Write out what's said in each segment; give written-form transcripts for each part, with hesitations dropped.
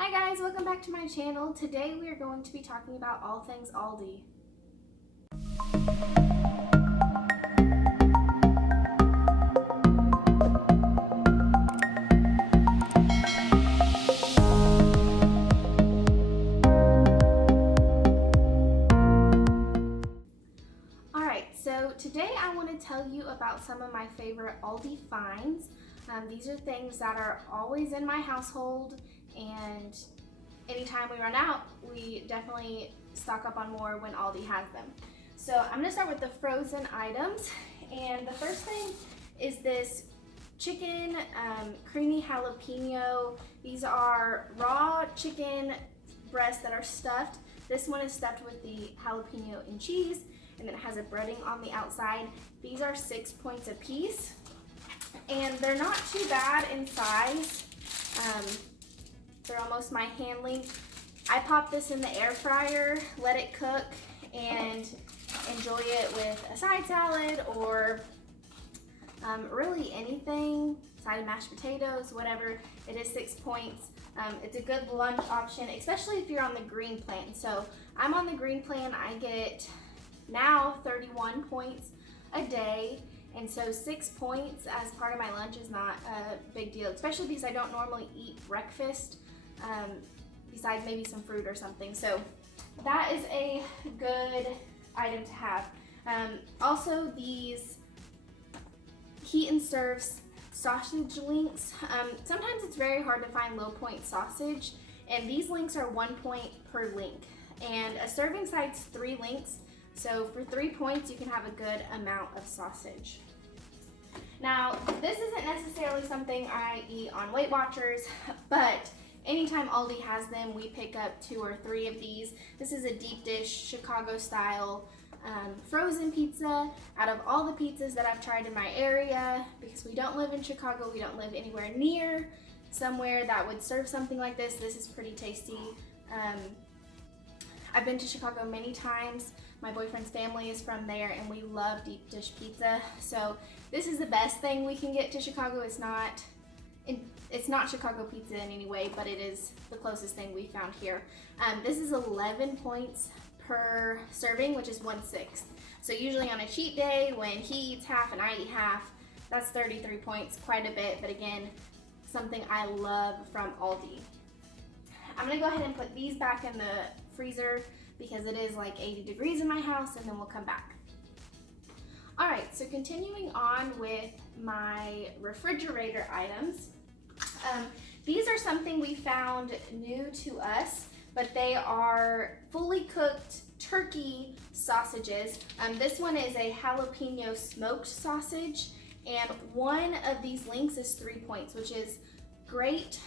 Hi guys, welcome back to my channel. Today we are going to be talking about all things Aldi. Alright, so today I want to tell you about some of my favorite Aldi finds. These are things that are always in my household, and anytime we run out, we definitely stock up on more when Aldi has them. So I'm going to start with the frozen items, and the first thing is this chicken creamy jalapeno. These are raw chicken breasts that are stuffed. This one is stuffed with the jalapeno and cheese, and then it has a breading on the outside. These are 6 points a piece, and they're not too bad in size. They're almost my hand length. I pop this in the air fryer, let it cook, and enjoy it with a side salad or really anything, side of mashed potatoes, whatever. It is 6 points. It's a good lunch option, especially if you're on the green plan. So I'm on the green plan. I get now 31 points a day, and so 6 points as part of my lunch is not a big deal, especially because I don't normally eat breakfast besides maybe some fruit or something. So that is a good item to have. Also, these heat and serve sausage links. Sometimes it's very hard to find low point sausage, and these links are 1 point per link, and a serving size 3 links. So for 3 points, you can have a good amount of sausage. Now, this isn't necessarily something I eat on Weight Watchers, but anytime Aldi has them, we pick up 2 or 3 of these. This is a deep dish Chicago style frozen pizza. Out of all the pizzas that I've tried in my area, because we don't live in Chicago, we don't live anywhere near somewhere that would serve something like this, this is pretty tasty. I've been to Chicago many times. My boyfriend's family is from there, and we love deep dish pizza. So this is the best thing we can get to Chicago. It's not Chicago pizza in any way, but it is the closest thing we found here. This is 11 points per serving, which is 1/6. So usually on a cheat day when he eats half and I eat half, that's 33 points, quite a bit, but again, something I love from Aldi. I'm gonna go ahead and put these back in the freezer because it is like 80 degrees in my house, and then we'll come back. All right, so continuing on with my refrigerator items. These are something we found new to us, but they are fully cooked turkey sausages. This one is a jalapeno smoked sausage, and one of these links is 3 points, which is great.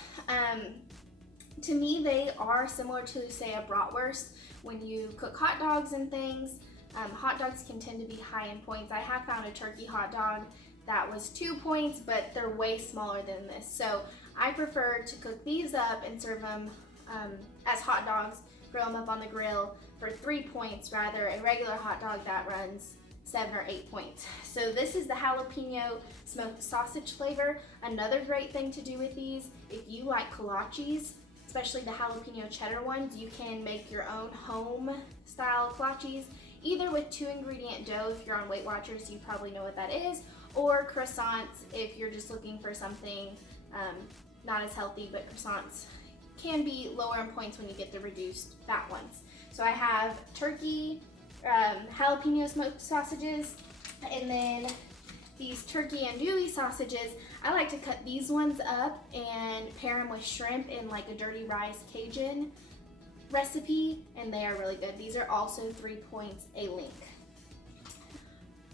To me, they are similar to, say, a bratwurst. When you cook hot dogs and things, hot dogs can tend to be high in points. I have found a turkey hot dog that was 2 points, but they're way smaller than this. So I prefer to cook these up and serve them as hot dogs, grill them up on the grill for 3 points, rather a regular hot dog that runs 7 or 8 points. So this is the jalapeno smoked sausage flavor. Another great thing to do with these, if you like kolaches, especially the jalapeno cheddar ones, you can make your own home style kolaches, either with 2-ingredient dough. If you're on Weight Watchers, you probably know what that is, or croissants if you're just looking for something not as healthy, but croissants can be lower in points when you get the reduced fat ones. So I have turkey, jalapeno smoked sausages, and then these turkey andouille sausages. I like to cut these ones up and pair them with shrimp in like a dirty rice Cajun recipe, and they are really good. These are also 3 points a link.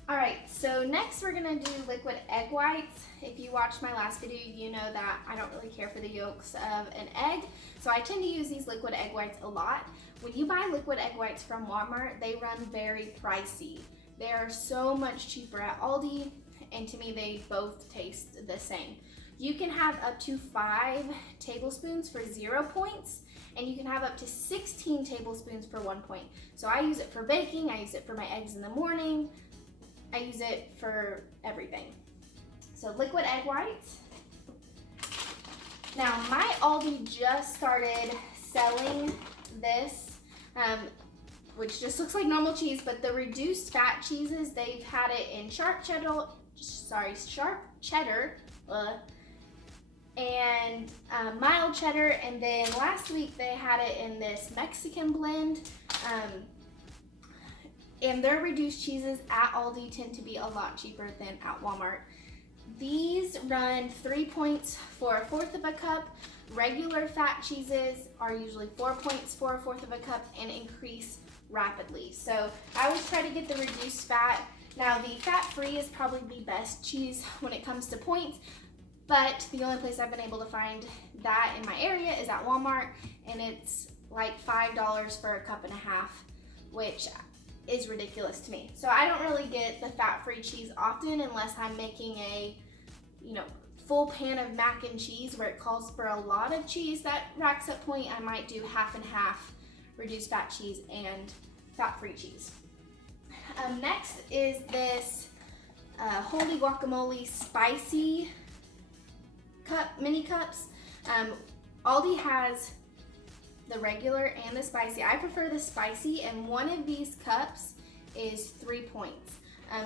All right, so next we're gonna do liquid egg whites. If you watched my last video, you know that I don't really care for the yolks of an egg, so I tend to use these liquid egg whites a lot. When you buy liquid egg whites from Walmart, they run very pricey. They are so much cheaper at Aldi, and to me, they both taste the same. You can have up to 5 tablespoons for 0 points, and you can have up to 16 tablespoons for 1 point. So I use it for baking, I use it for my eggs in the morning, I use it for everything. So liquid egg whites. Now, my Aldi just started selling this, which just looks like normal cheese, but the reduced fat cheeses, they've had it in sharp cheddar, and mild cheddar, and then last week they had it in this Mexican blend. And their reduced cheeses at Aldi tend to be a lot cheaper than at Walmart. These run 3 points for 1/4 of a cup. Regular fat cheeses are usually 4 points for 1/4 of a cup and increase rapidly. So I always try to get the reduced fat. Now the fat-free is probably the best cheese when it comes to points, but the only place I've been able to find that in my area is at Walmart, and it's like $5 for a cup and a half, which is ridiculous to me. So I don't really get the fat-free cheese often unless I'm making a, full pan of mac and cheese where it calls for a lot of cheese that racks up point. I might do half and half reduced fat cheese and fat-free cheese. Next is this Holy Guacamole spicy mini cups. Aldi has the regular and the spicy. I prefer the spicy, and one of these cups is 3 points.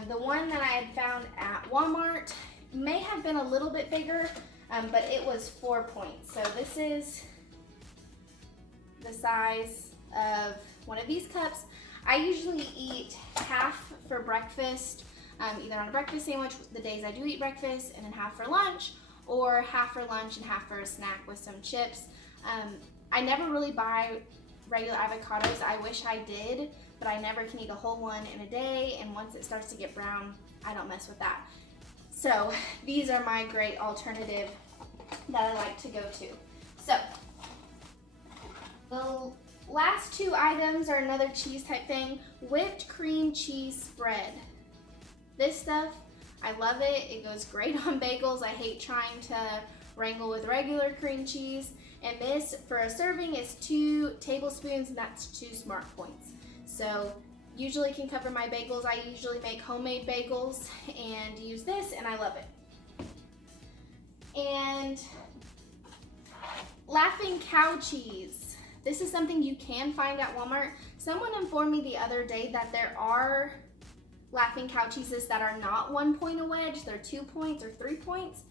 The one that I had found at Walmart may have been a little bit bigger, but it was 4 points. So this is the size of one of these cups. I usually eat half for breakfast, either on a breakfast sandwich the days I do eat breakfast, and then half for lunch, or half for lunch and half for a snack with some chips. I never really buy regular avocados. I wish I did, but I never can eat a whole one in a day, and once it starts to get brown, I don't mess with that. So these are my great alternative that I like to go to. So the last 2 items are another cheese type thing, whipped cream cheese spread. This stuff, I love it. It goes great on bagels. I hate trying to wrangle with regular cream cheese. And this, for a serving, is 2 tablespoons, and that's 2 smart points. So usually can cover my bagels. I usually make homemade bagels and use this, and I love it. And Laughing Cow cheese. This is something you can find at Walmart. Someone informed me the other day that there are Laughing Cow cheeses that are not 1 point a wedge. They're 2 points or 3 points.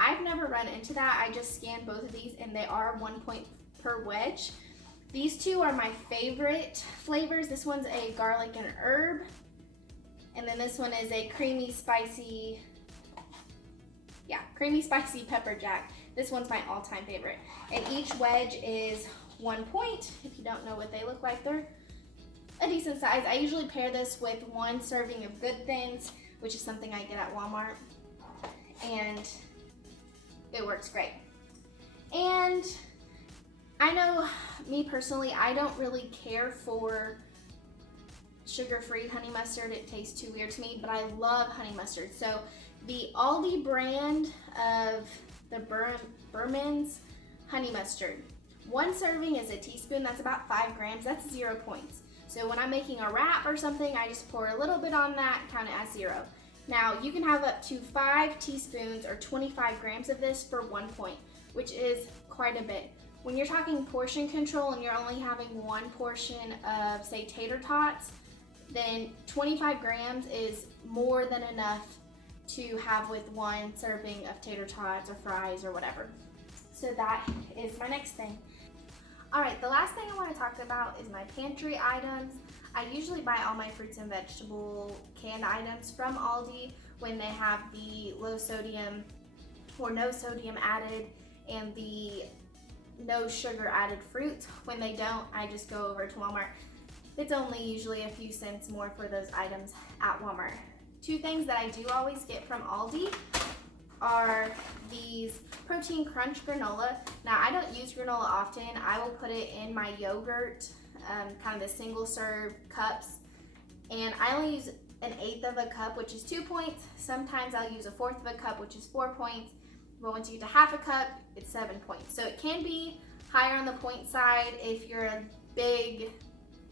I've never run into that. I just scanned both of these, and they are 1 point per wedge. These 2 are my favorite flavors. This one's a garlic and herb, and then this one is a creamy spicy pepper jack. This one's my all-time favorite. And each wedge is 1 point. If you don't know what they look like, they're a decent size. I usually pair this with 1 serving of Good Thins, which is something I get at Walmart, and it works great. And I know, me personally, I don't really care for sugar-free honey mustard. It tastes too weird to me, but I love honey mustard. So the Aldi brand of the Berman's honey mustard. 1 serving is a teaspoon. That's about 5 grams. That's 0 points. So when I'm making a wrap or something, I just pour a little bit on that, count it as 0. Now, you can have up to 5 teaspoons or 25 grams of this for 1 point, which is quite a bit. When you're talking portion control and you're only having 1 portion of, say, tater tots, then 25 grams is more than enough to have with 1 serving of tater tots or fries or whatever. So that is my next thing. All right, the last thing I want to talk about is my pantry items. I usually buy all my fruits and vegetable canned items from Aldi when they have the low sodium or no sodium added and the no sugar added fruit. When they don't, I just go over to Walmart. It's only usually a few cents more for those items at Walmart. 2 things that I do always get from Aldi are these protein crunch granola. Now, I don't use granola often. I will put it in my yogurt, kind of the single serve cups, and I only use 1/8 of a cup, which is 2 points. Sometimes I'll use 1/4 of a cup, which is 4 points, but once you get to half a cup, it's 7 points. So it can be higher on the point side if you're a big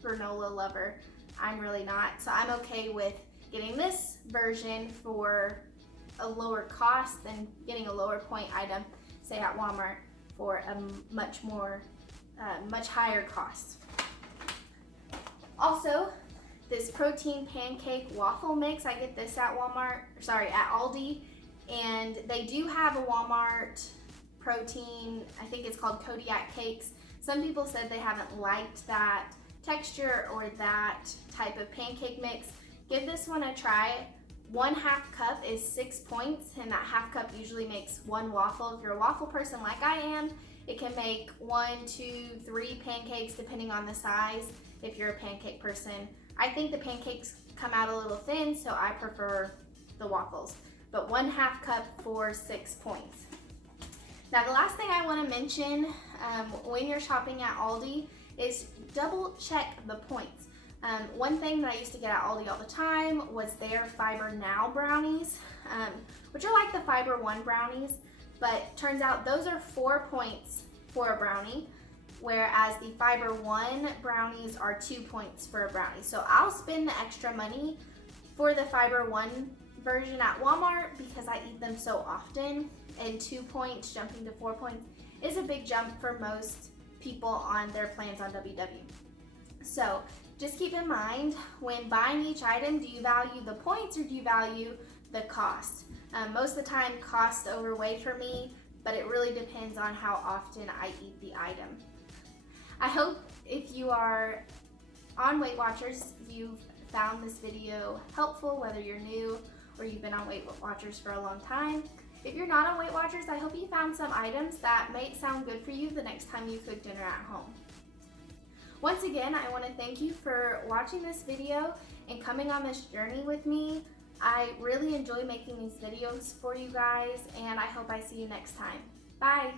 granola lover. I'm really not, so I'm okay with getting this version for a lower cost than getting a lower point item, say at Walmart, for a much higher cost. Also, this protein pancake waffle mix, I get this at at Aldi, and they do have a Walmart protein, I think it's called Kodiak cakes. Some people said they haven't liked that texture or that type of pancake mix. Give this one a try. 1/2 cup is 6 points, and that 1/2 cup usually makes 1 waffle. If you're a waffle person like I am, it can make 1, 2, 3 pancakes depending on the size if you're a pancake person. I think the pancakes come out a little thin, so I prefer the waffles. But 1/2 cup for 6 points. Now the last thing I want to mention when you're shopping at Aldi is double check the points. One thing that I used to get at Aldi all the time was their Fiber Now brownies, which are like the Fiber One brownies, but turns out those are 4 points for a brownie, whereas the Fiber One brownies are 2 points for a brownie. So I'll spend the extra money for the Fiber One version at Walmart because I eat them so often, and 2 points jumping to 4 points is a big jump for most people on their plans on WW. So just keep in mind when buying each item, do you value the points or do you value the cost? Most of the time costs overweigh for me, but it really depends on how often I eat the item. I hope if you are on Weight Watchers, you've found this video helpful, whether you're new or you've been on Weight Watchers for a long time. If you're not on Weight Watchers, I hope you found some items that might sound good for you the next time you cook dinner at home. Once again, I want to thank you for watching this video and coming on this journey with me. I really enjoy making these videos for you guys, and I hope I see you next time. Bye!